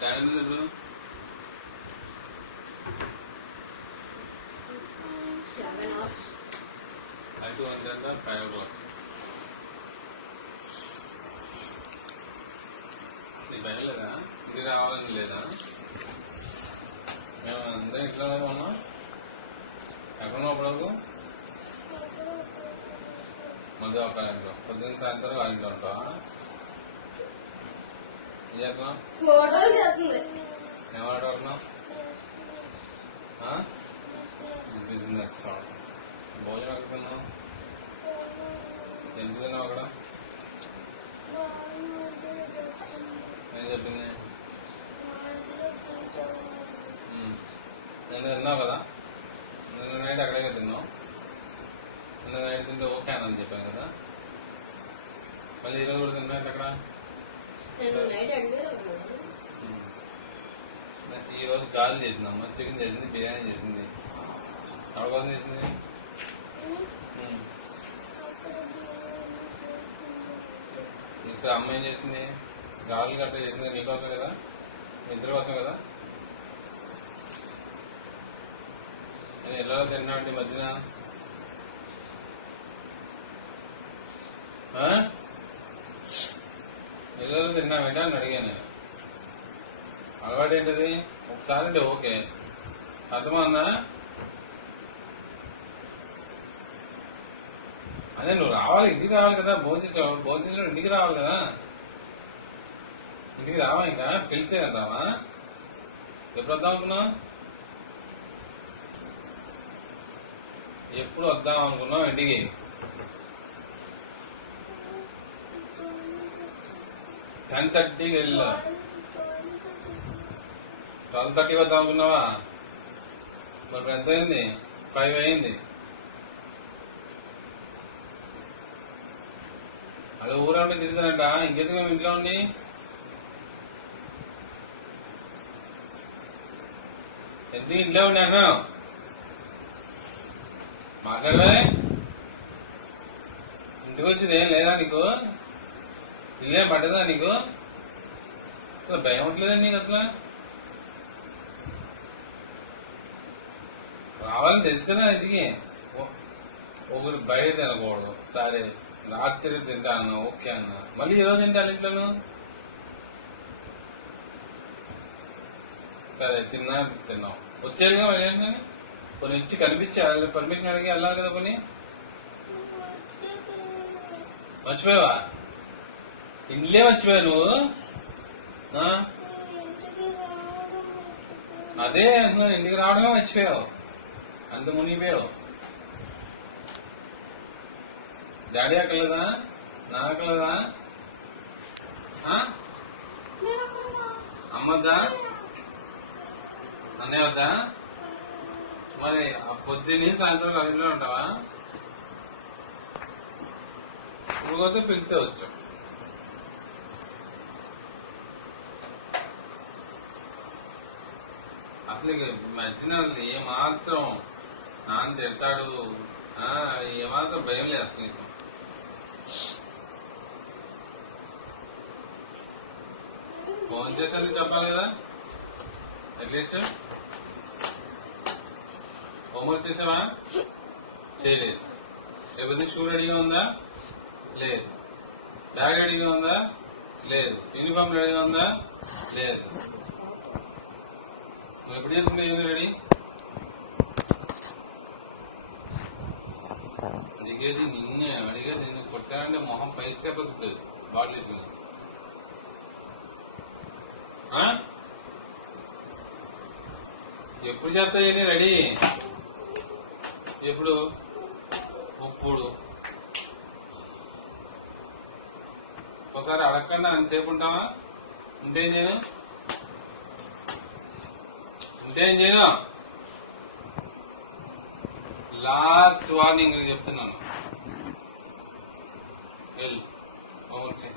Time లేదు 7 hours. అయితే 5 o'clock. నీ భయం లేదా? ఇంటికి రావాలని లేదా? మేము అందరం ఇంట్లోనే ఉన్నాం. ఎక్కడున్నావు అప్పటివరకు? మధ్య ఒక ఇంట్లో పొద్దున్న సాయంత్రం వాళ్ళ ఇంట్లో ఉంటావా? ఏం చేస్తున్నావు? ఏమాడుతున్నావు? బిజినెస్ భోజనం ఎక్కడ తిన్నావు? ఎందుకు తిన్నావు అక్కడ? ఏం చెప్పింది? నిన్న తిన్నావు కదా? నిన్న నైట్ అక్కడే తిన్నావు. నిన్న నైట్ తింటే ఓకే అని చెప్పాను కదా. మళ్ళీ ఈరోజు కూడా తిన్నాడు అక్కడ. ఈరోజు గాలి చేసిందమ్మా, చికెన్ చేసింది, బిర్యానీ చేసింది. ఎవరి కోసం చేసింది? ఇక్కడ అమ్మ ఏం చేసింది? గాలి గట్ట చేసింది నీకోసం కదా, మీ ఇద్దరి కోసం కదా. నేను ఎలా తిన్నాంటి మధ్యన? ఎలా తిన్నావేంటా అని అడిగాను. అలవాటు ఏంటది? ఒకసారి అంటే ఓకే, అర్థమన్నా? అదే నువ్వు రావాలి, ఇంటికి రావాలి కదా. భోజనం ఇంటికి రావాలి కదా. ఇంటికి రావా? ఇంకా పిలితే రావా? ఎప్పుడు వద్దాం అనుకున్నావు? ఎప్పుడు వద్దాం అనుకున్నావు ఇంటికి? 10:30కి వెళ్ళా. 12:30 వద్దాం అనుకున్నావా? మరి ఎంత అయింది? 5 అయింది. అలా ఊరా ఉండి తిరుగుతానంట. ఇంకెందుకు మేము ఇంట్లో ఉండి? ఎందుకు ఇంట్లో ఉండి అన్నా? మాట్లాడలే? ఇంటికి వచ్చింది ఏం లేదా నీకు? ఇదేం పట్టదా నీకు? అసలు భయం ఉండలేదా నీకు? అసలు రావాలని తెలుసు కదా. ఇంటికి ఒకరు బయట తినకూడదు. సరే రాత్రి తింటా అన్నా, ఓకే అన్నా. మళ్ళీ ఈరోజు తింటాను ఇంట్లోను. సరే తిన్నావు వచ్చేదిగా. వెళ్ళండి కొన్ని ఇచ్చి కనిపించి పర్మిషన్ అడిగి వెళ్ళాలి కదా. కొన్ని మర్చిపోయావా? ఇంట్లో మర్చిపోయావు నువ్వు. అదే నువ్వు ఇంటికి రావడమే మర్చిపోయావు. అంత మునిగిపోయావు. డాడీ అక్కర్లేదా? నా అక్కర్లేదా? అమ్మద్దా? అన్నయ్య వద్దా? మరి పొద్దున్నే సాయంత్రం ఇంట్లో ఉంటావా? ఇప్పుడు కొద్దిగా పిలితే వచ్చు. అసలు మధ్యన ఏమాత్రం నాన్న తిడతాడు, ఏమాత్రం భయం లేదు అసలు నీకు. ఫోన్ చేసేది చెప్పాలి కదా అట్లీస్ట్. హోంవర్క్ చేసావా? చేయలేదు. రేపు షూ రెడీగా ఉందా? లేదు. బ్యాగ్ రెడీగా ఉందా? లేదు. యూనిఫామ్ రెడీగా ఉందా? లేదు. నువ్వు ఎప్పుడు చేసుకుంటే ఏమి రెడీ? అడిగేది నిన్నే. అడిగేది నిన్ను కొట్టానంటే మొహం పై స్టెప్ ఎక్కుతుంది. బాటిల్ వేసుకుని ఎప్పుడు చేస్తాయి రెడీ? ఎప్పుడు? ఇప్పుడు ఒకసారి అడగకుండా అంతసేపు ఉంటావా? ఉంటేం చేయను. లాస్ట్ వార్నింగ్ చెప్తున్నాను. వెళ్ళు హోంవర్క్ చేయి.